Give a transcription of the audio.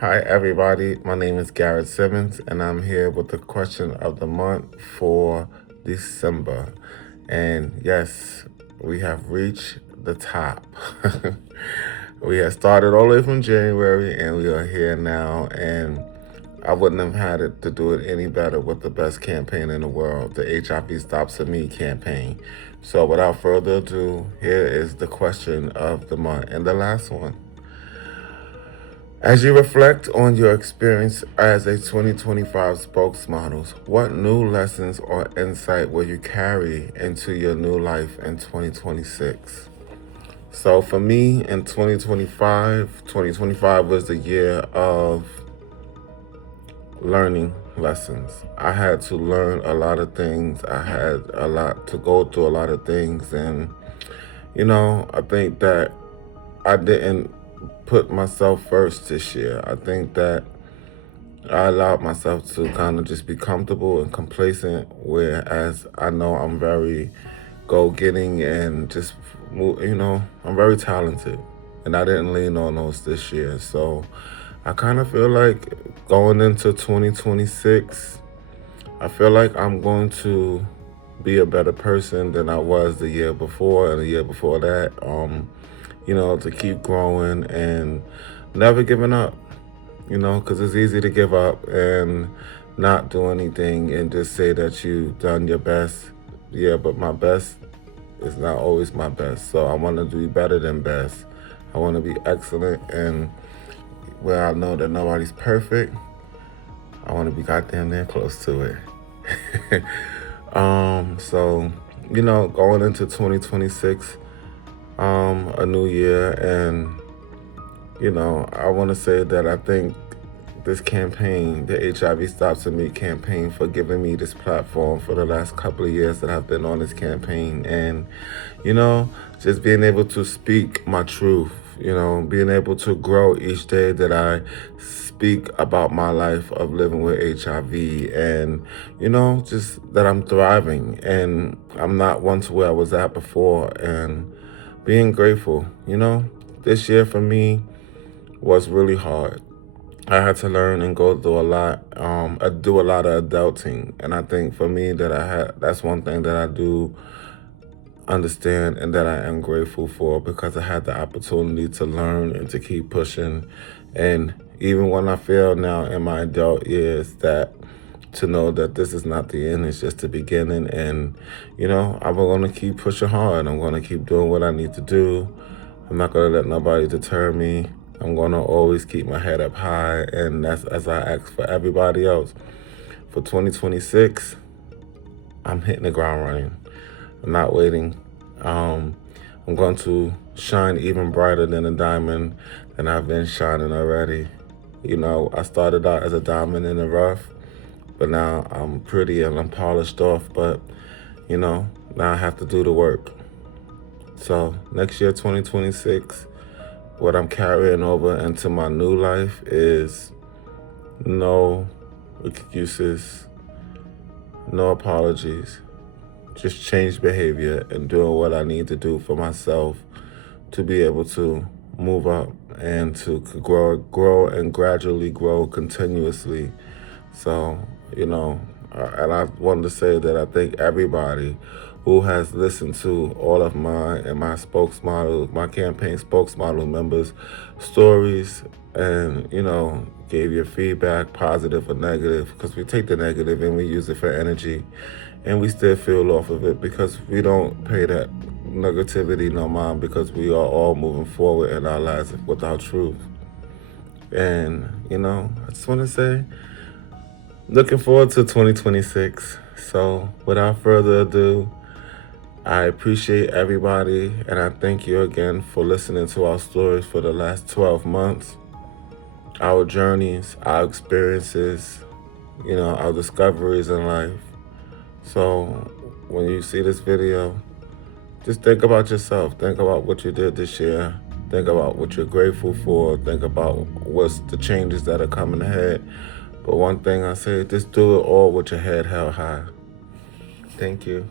Hi, everybody. My name is Garrett Simmons, and I'm here with the question of the month for December. And yes, we have reached the top. We have started all the way from January, and we are here now. And I wouldn't have had it to do it any better with the best campaign in the world, the HIV Stops at Me campaign. So without further ado, here is the question of the month and the last one. As you reflect on your experience as a 2025 spokesmodel, what new lessons or insight will you carry into your new life in 2026? So for me in 2025 was the year of learning lessons. I had to learn a lot of things. I had a lot to go through, a lot of things. And, I think that I didn't put myself first this year. I think that I allowed myself to kind of just be comfortable and complacent, whereas I know I'm very go-getting and just, I'm very talented. And I didn't lean on those this year. So I kind of feel like going into 2026, I feel like I'm going to be a better person than I was the year before and the year before that. To keep growing and never giving up, because it's easy to give up and not do anything and just say that you've done your best. Yeah, but my best is not always my best. So I want to do better than best. I want to be excellent, and where I know that nobody's perfect, I want to be goddamn near close to it. So, going into 2026, a new year, and I want to say that I think this campaign, the HIV Stops at Me campaign, for giving me this platform for the last couple of years that I've been on this campaign, and just being able to speak my truth, being able to grow each day that I speak about my life of living with HIV, and just that I'm thriving and I'm not once where I was at before, and being grateful. This year for me was really hard. I had to learn and go through a lot. I do a lot of adulting, and I think for me that's one thing that I do understand and that I am grateful for, because I had the opportunity to learn and to keep pushing. And even when I feel now in my adult years, that to know that this is not the end, it's just the beginning. And, I'm going to keep pushing hard. I'm going to keep doing what I need to do. I'm not going to let nobody deter me. I'm going to always keep my head up high. And that's as I ask for everybody else. For 2026, I'm hitting the ground running. I'm not waiting. I'm going to shine even brighter than a diamond than I've been shining already. I started out as a diamond in the rough, but now I'm pretty and I'm polished off. But, now I have to do the work. So next year, 2026, what I'm carrying over into my new life is no excuses, no apologies, just change behavior and doing what I need to do for myself to be able to move up and to grow and gradually grow continuously. So, and I wanted to say that I think everybody who has listened to all of mine and my my campaign spokesmodel members' stories, and, gave your feedback, positive or negative, because we take the negative and we use it for energy, and we still feel off of it because we don't pay that negativity no mind, because we are all moving forward in our lives with our truth. And, I just want to say, looking forward to 2026. So without further ado, I appreciate everybody, and I thank you again for listening to our stories for the last 12 months, our journeys, our experiences, our discoveries in life. So when you see this video, just think about yourself. Think about what you did this year. Think about what you're grateful for. Think about what's the changes that are coming ahead. But one thing I say, just do it all with your head held high. Thank you.